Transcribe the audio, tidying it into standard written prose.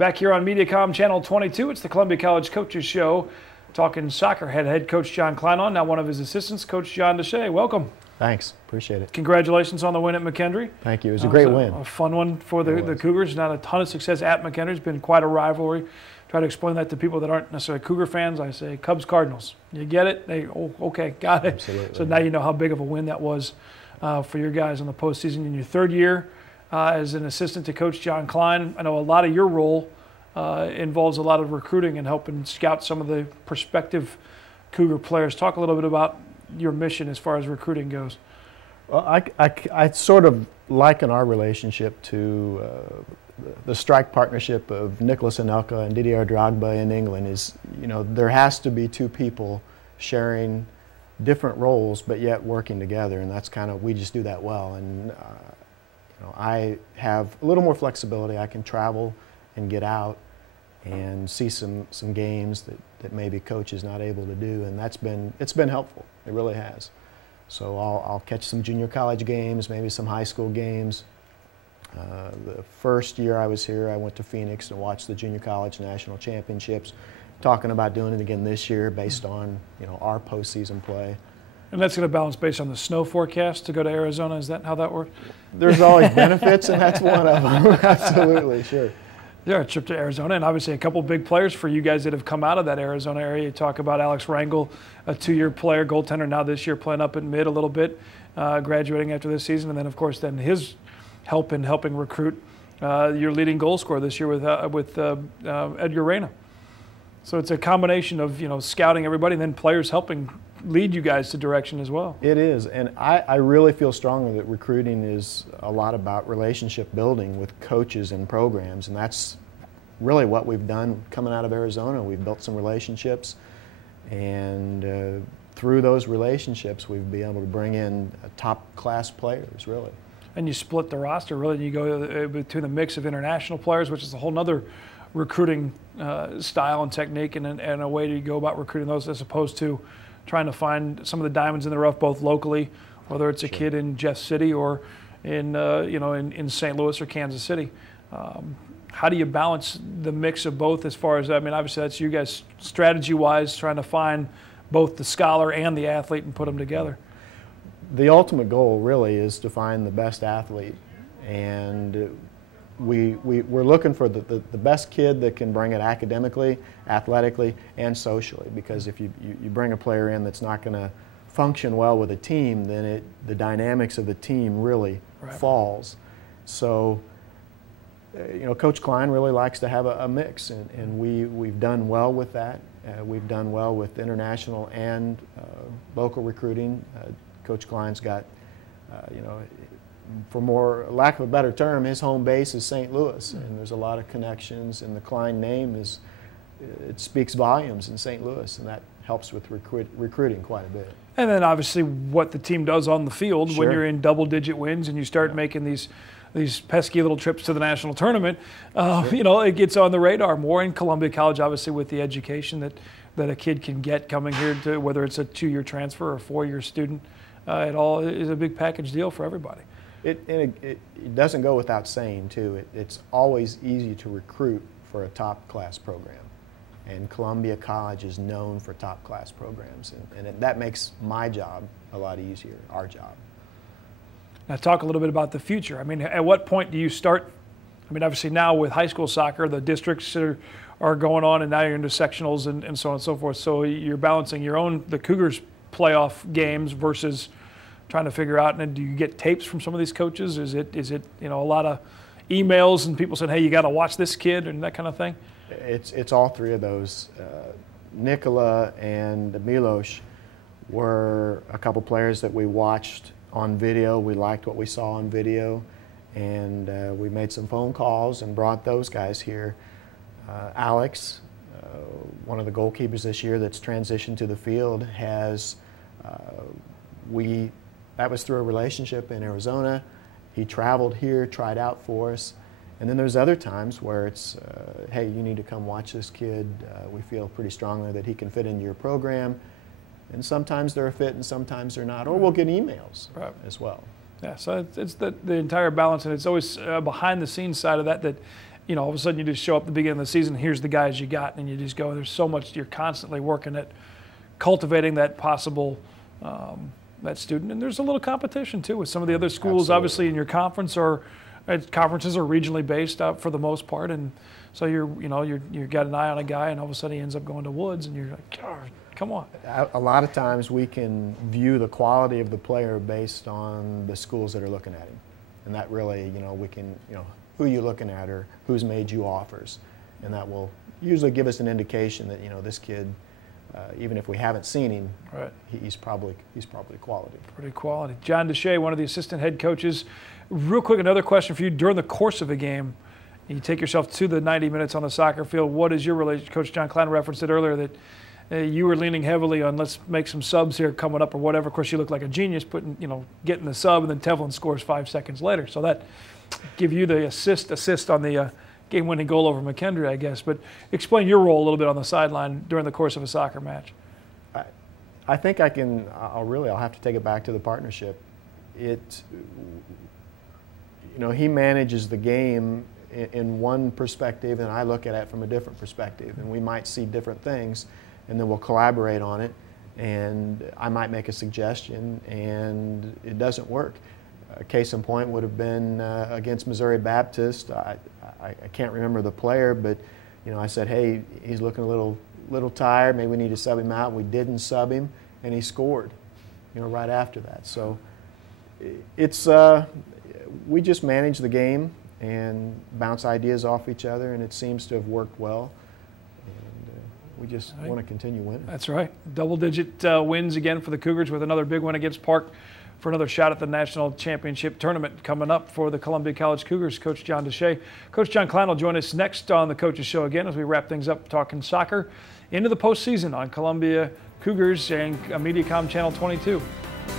Back here on Mediacom Channel 22, it's the Columbia College Coaches Show. Talking soccer, head coach John Klein on, now one of his assistants, Coach John Deshay. Welcome. Thanks, appreciate it. Congratulations on the win at McKendree. Thank you, it was a great win. A fun one for the Cougars. Not a ton of success at McKendree. It's been quite a rivalry. Try to explain that to people that aren't necessarily Cougar fans. I say Cubs-Cardinals. You get it? They, oh, okay, got it. Absolutely. So now you know how big of a win that was for your guys in the postseason. In your third year as an assistant to Coach John Klein, I know a lot of your role involves a lot of recruiting and helping scout some of the prospective Cougar players. Talk a little bit about your mission as far as recruiting goes. Well, I sort of liken our relationship to the strike partnership of Nicolas Anelka and Didier Drogba in England. Is, you know, there has to be two people sharing different roles but yet working together, and that's kind of, we just do that well. And you know, I have a little more flexibility. I can travel and get out and see some games that maybe coach is not able to do, and it's been helpful. It really has. So I'll catch some junior college games, maybe some high school games. The first year I was here, I went to Phoenix and watched the junior college national championships. Talking about doing it again this year based on, you know, our postseason play. And that's going to balance based on the snow forecast to go to Arizona. Is that how that works? There's always benefits, and that's one of them. Absolutely, sure. Yeah, a trip to Arizona, and obviously a couple big players for you guys that have come out of that Arizona area. You talk about Alex Rangel, a two-year player, goaltender, now this year playing up at mid a little bit, graduating after this season, and then of course then his help in helping recruit your leading goal scorer this year with Edgar Reyna. So it's a combination of, you know, scouting everybody and then players helping lead you guys to direction as well. It is, and I really feel strongly that recruiting is a lot about relationship building with coaches and programs, and that's really what we've done coming out of Arizona. We've built some relationships, and through those relationships we've been able to bring in top-class players, really. And you split the roster, really, and you go between the mix of international players, which is a whole nother recruiting style and technique and a way to go about recruiting those, as opposed to trying to find some of the diamonds in the rough, both locally, whether it's a kid in Jeff City or in in St. Louis or Kansas City. How do you balance the mix of both? As far as, I mean, obviously that's you guys strategy-wise trying to find both the scholar and the athlete and put them together. The ultimate goal really is to find the best athlete, and we're looking for the best kid that can bring it academically, athletically, and socially, because if you bring a player in that's not going to function well with a team, then the dynamics of the team really falls. So you know, Coach Klein really likes to have a mix, and we've done well with that. We've done well with international and local recruiting. Coach Klein's got, you know, for more lack of a better term, his home base is St. Louis, and there's a lot of connections, and the Klein name it speaks volumes in St. Louis, and that helps with recruiting quite a bit. And then obviously what the team does on the field when you're in double-digit wins and you start making these pesky little trips to the national tournament, you know, it gets on the radar more. In Columbia College, obviously, with the education that a kid can get coming here, to whether it's a 2-year transfer or a 4-year student, it all is a big package deal for everybody. It doesn't go without saying, too, it's always easy to recruit for a top-class program. And Columbia College is known for top-class programs, and that makes my job a lot easier, our job. Now talk a little bit about the future. I mean, at what point do you start? I mean, obviously now with high school soccer, the districts are going on, and now you're into sectionals and so on and so forth. So you're balancing the Cougars playoff games versus trying to figure out, and do you get tapes from some of these coaches? Is it you know, a lot of emails and people saying, hey, you got to watch this kid and that kind of thing? It's all three of those. Nicola and Milos were a couple players that we watched on video. We liked what we saw on video, and we made some phone calls and brought those guys here. Alex, one of the goalkeepers this year that's transitioned to the field, that was through a relationship in Arizona. He traveled here, tried out for us. And then there's other times where it's, hey, you need to come watch this kid. We feel pretty strongly that he can fit into your program. And sometimes they're a fit and sometimes they're not. Or we'll get emails as well. Yeah, so it's the entire balance, and it's always behind the scenes side of that you know, all of a sudden you just show up at the beginning of the season, here's the guys you got, and you just go, there's so much, you're constantly working at cultivating that possible, that student. And there's a little competition too with some of the other schools. Absolutely. Obviously in your conference, or conferences are regionally based out for the most part. And so you're got an eye on a guy, and all of a sudden he ends up going to Woods, and you're like, oh, come on. A lot of times we can view the quality of the player based on the schools that are looking at him. And that really, we can, who you're looking at or who's made you offers. And that will usually give us an indication that, this kid, even if we haven't seen him, right, he's probably quality. Pretty quality. John Deshay, one of the assistant head coaches. Real quick, another question for you. During the course of a game, you take yourself to the 90 minutes on the soccer field. What is your relationship? Coach John Klein referenced it earlier that you were leaning heavily on let's make some subs here coming up or whatever. Of course, you look like a genius getting the sub, and then Teflon scores 5 seconds later. So that give you the assist on the game-winning goal over McKendree, I guess. But explain your role a little bit on the sideline during the course of a soccer match. I think I'll have to take it back to the partnership. He manages the game in one perspective, and I look at it from a different perspective, and we might see different things, and then we'll collaborate on it, and I might make a suggestion, and it doesn't work. A case in point would have been against Missouri Baptist. I can't remember the player, but I said, hey, he's looking a little tired. Maybe we need to sub him out. We didn't sub him, and he scored, right after that. So it's we just manage the game and bounce ideas off each other, and it seems to have worked well. We just want to continue winning. That's right. Double-digit wins again for the Cougars with another big one against Park for another shot at the national championship tournament coming up for the Columbia College Cougars. Coach John Deshay. Coach John Klein will join us next on the Coaches Show again as we wrap things up talking soccer into the postseason on Columbia Cougars and MediaCom Channel 22.